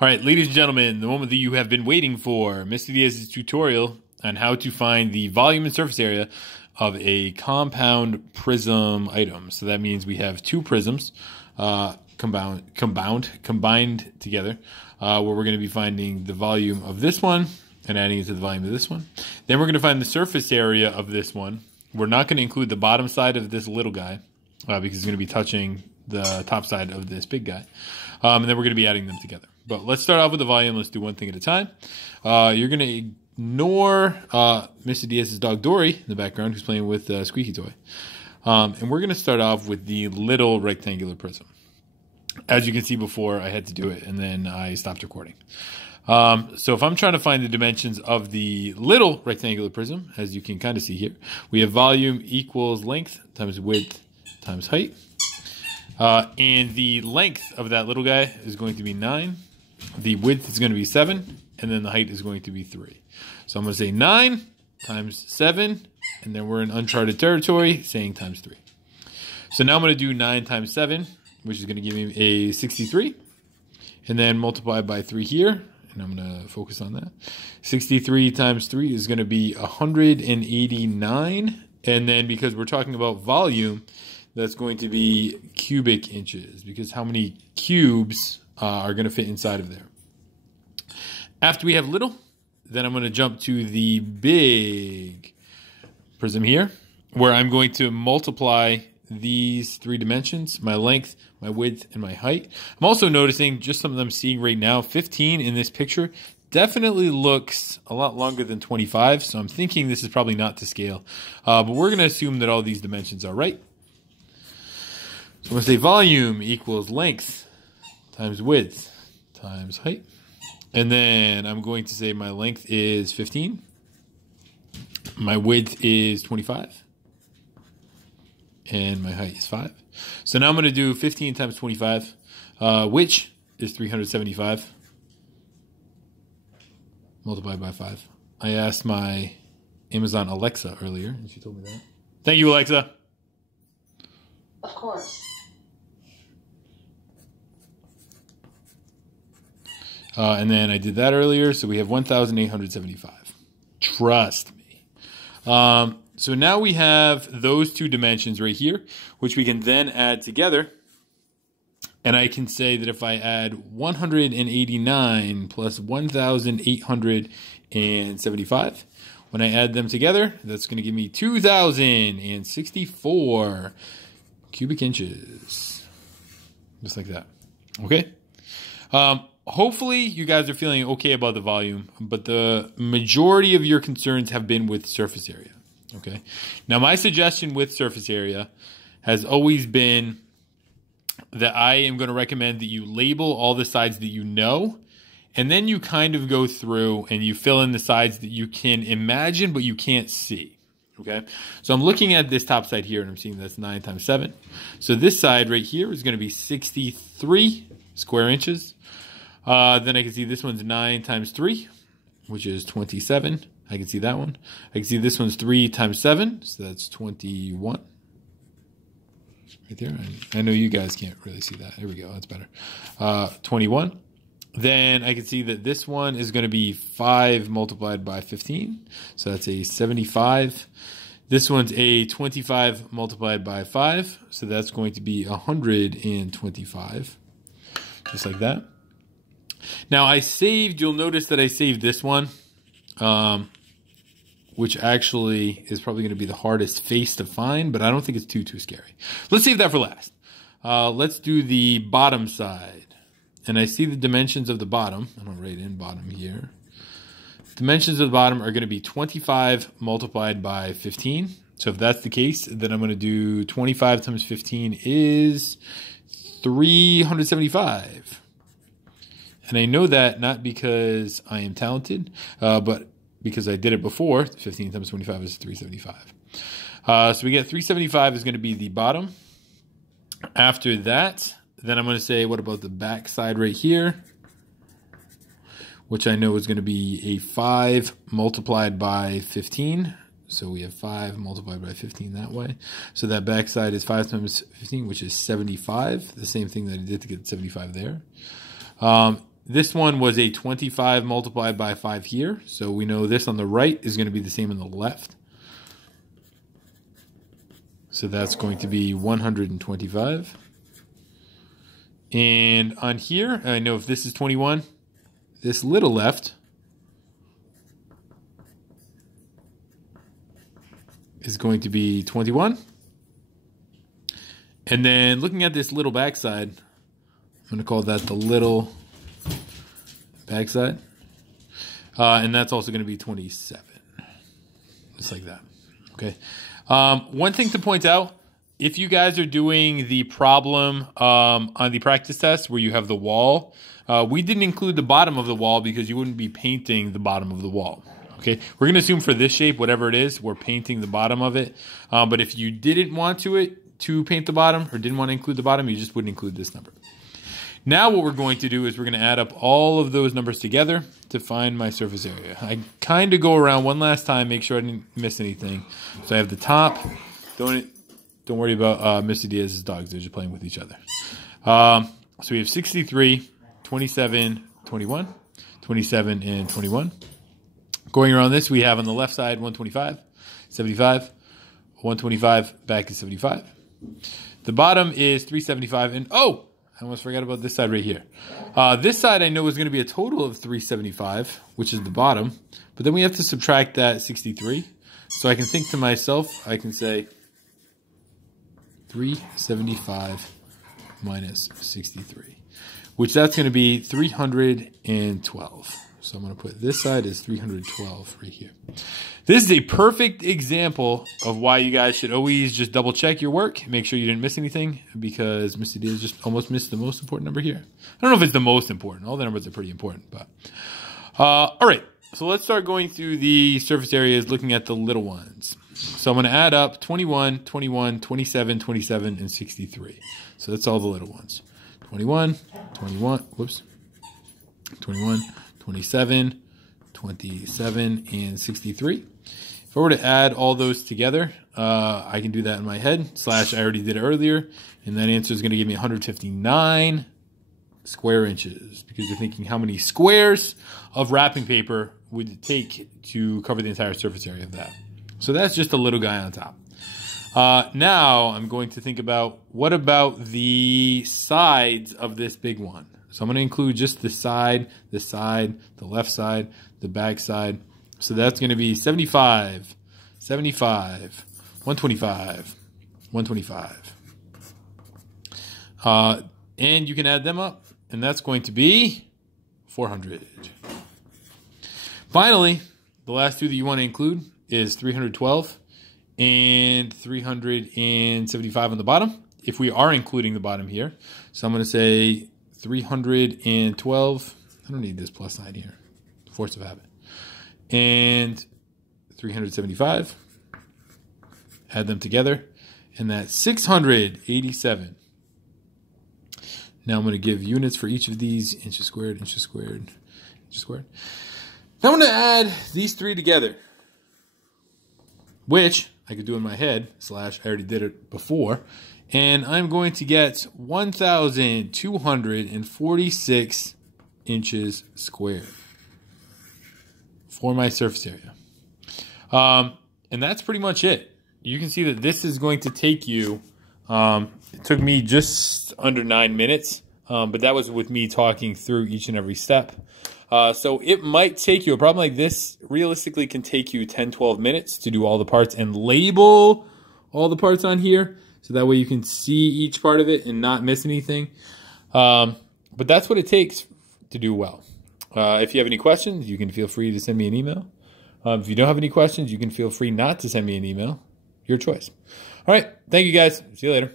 All right, ladies and gentlemen, the moment that you have been waiting for, Mr. Diaz's tutorial on how to find the volume and surface area of a compound prism item. So that means we have two prisms combined together, where we're going to be finding the volume of this one and adding it to the volume of this one. Then we're going to find the surface area of this one. We're not going to include the bottom side of this little guy because it's going to be touching the top side of this big guy. And then we're going to be adding them together. But let's start off with the volume. Let's do one thing at a time. You're going to ignore Mr. Diaz's dog Dory in the background, who's playing with a squeaky toy. And we're going to start off with the little rectangular prism. As you can see before, I had to do it, and then I stopped recording. So if I'm trying to find the dimensions of the little rectangular prism, as you can kind of see here, we have volume equals length times width times height. And the length of that little guy is going to be 9. The width is going to be 7. And then the height is going to be 3. So I'm going to say 9 times 7. And then we're in uncharted territory, saying times 3. So now I'm going to do 9 times 7, which is going to give me a 63. And then multiply by 3 here. And I'm going to focus on that. 63 times 3 is going to be 189. And then because we're talking about volume, that's going to be cubic inches, because how many cubes are going to fit inside of there. After we have little, then I'm going to jump to the big prism here, where I'm going to multiply these 3 dimensions, my length, my width, and my height. I'm also noticing, just something I'm seeing right now, 15 in this picture definitely looks a lot longer than 25, so I'm thinking this is probably not to scale. But we're going to assume that all these dimensions are right. So I'm going to say volume equals length times width times height. And then I'm going to say my length is 15. My width is 25. And my height is 5. So now I'm going to do 15 times 25, which is 375, multiplied by 5. I asked my Amazon Alexa earlier, and she told me that. Thank you, Alexa. Of course. And then I did that earlier, so we have 1,875. Trust me. So now we have those 2 dimensions right here, which we can then add together. And I can say that if I add 189 plus 1,875, when I add them together, that's going to give me 2,064 cubic inches. Just like that. Okay? Hopefully you guys are feeling okay about the volume, but the majority of your concerns have been with surface area. Okay. Now my suggestion with surface area has always been that I am going to recommend that you label all the sides that you know, and then you kind of go through and you fill in the sides that you can imagine but you can't see. Okay. So I'm looking at this top side here and I'm seeing that's 9 times 7. So this side right here is going to be 63 square inches. Then I can see this one's 9 times 3, which is 27. I can see that one. I can see this one's 3 times 7, so that's 21. Right there. I know you guys can't really see that. Here we go. That's better. 21. Then I can see that this one is going to be 5 multiplied by 15, so that's a 75. This one's a 25 multiplied by 5, so that's going to be 125, just like that. Now you'll notice that I saved this one, which actually is probably going to be the hardest face to find, but I don't think it's too scary. Let's save that for last. Let's do the bottom side. And I see the dimensions of the bottom. I'm going to write in bottom here. Dimensions of the bottom are going to be 25 multiplied by 15. So if that's the case, then I'm going to do 25 times 15 is 375. And I know that not because I am talented, but because I did it before. 15 times 25 is 375. So we get 375 is going to be the bottom. After that, then I'm going to say, what about the back side right here? Which I know is going to be a 5 multiplied by 15. So we have 5 multiplied by 15 that way. So that back side is 5 times 15, which is 75. The same thing that I did to get 75 there. This one was a 25 multiplied by 5 here. So we know this on the right is going to be the same on the left. So that's going to be 125. And on here, I know if this is 21, this little left is going to be 21. And then looking at this little backside, I'm going to call that the little backside. And that's also going to be 27. Just like that. Okay. One thing to point out, if you guys are doing the problem on the practice test where you have the wall, we didn't include the bottom of the wall because you wouldn't be painting the bottom of the wall. Okay, we're going to assume for this shape, whatever it is, we're painting the bottom of it. But if you didn't want to paint the bottom or didn't want to include the bottom, you just wouldn't include this number. Now what we're going to do is we're going to add up all of those numbers together to find my surface area. I kind of go around one last time, make sure I didn't miss anything. So I have the top. Don't worry about Mr. Diaz's dogs. They're just playing with each other. So we have 63, 27, 21, 27, and 21. Going around this, we have on the left side 125, 75, 125, back to 75. The bottom is 375, and oh! I almost forgot about this side right here. This side I know is going to be a total of 375, which is the bottom. But then we have to subtract that 63. So I can think to myself, I can say 375 minus 63, which that's going to be 312. So I'm going to put this side as 312 right here. This is a perfect example of why you guys should always just double check your work. Make sure you didn't miss anything because Mr. Diaz just almost missed the most important number here. I don't know if it's the most important. All the numbers are pretty important. But all right, so let's start going through the surface areas looking at the little ones. So I'm going to add up 21, 21, 27, 27, and 63. So that's all the little ones. 21, 21, whoops, 21, 27, 27, and 63. If I were to add all those together, I can do that in my head. Slash, I already did it earlier. And that answer is going to give me 159 square inches. Because you're thinking how many squares of wrapping paper would it take to cover the entire surface area of that. So that's just a little guy on top. Now I'm going to think about, what about the sides of this big one? So I'm going to include just the side, the left side, the back side. So that's going to be 75, 75, 125, 125. And you can add them up, and that's going to be 400. Finally, the last two that you want to include is 312 and 375 on the bottom, if we are including the bottom here. So I'm going to say 312, I don't need this plus sign here, force of habit, and 375, add them together, and that's 687. Now I'm going to give units for each of these, inches squared, inches squared, inches squared. Now I'm going to add these three together, which I could do in my head, slash I already did it before, and I'm going to get 1,246 inches squared for my surface area. And that's pretty much it. You can see that this is going to take you, it took me just under 9 minutes, but that was with me talking through each and every step. So it might take you, a problem like this realistically can take you 10, 12 minutes to do all the parts and label all the parts on here. So that way you can see each part of it and not miss anything. But that's what it takes to do well. If you have any questions, you can feel free to send me an email. If you don't have any questions, you can feel free not to send me an email. Your choice. All right. Thank you, guys. See you later.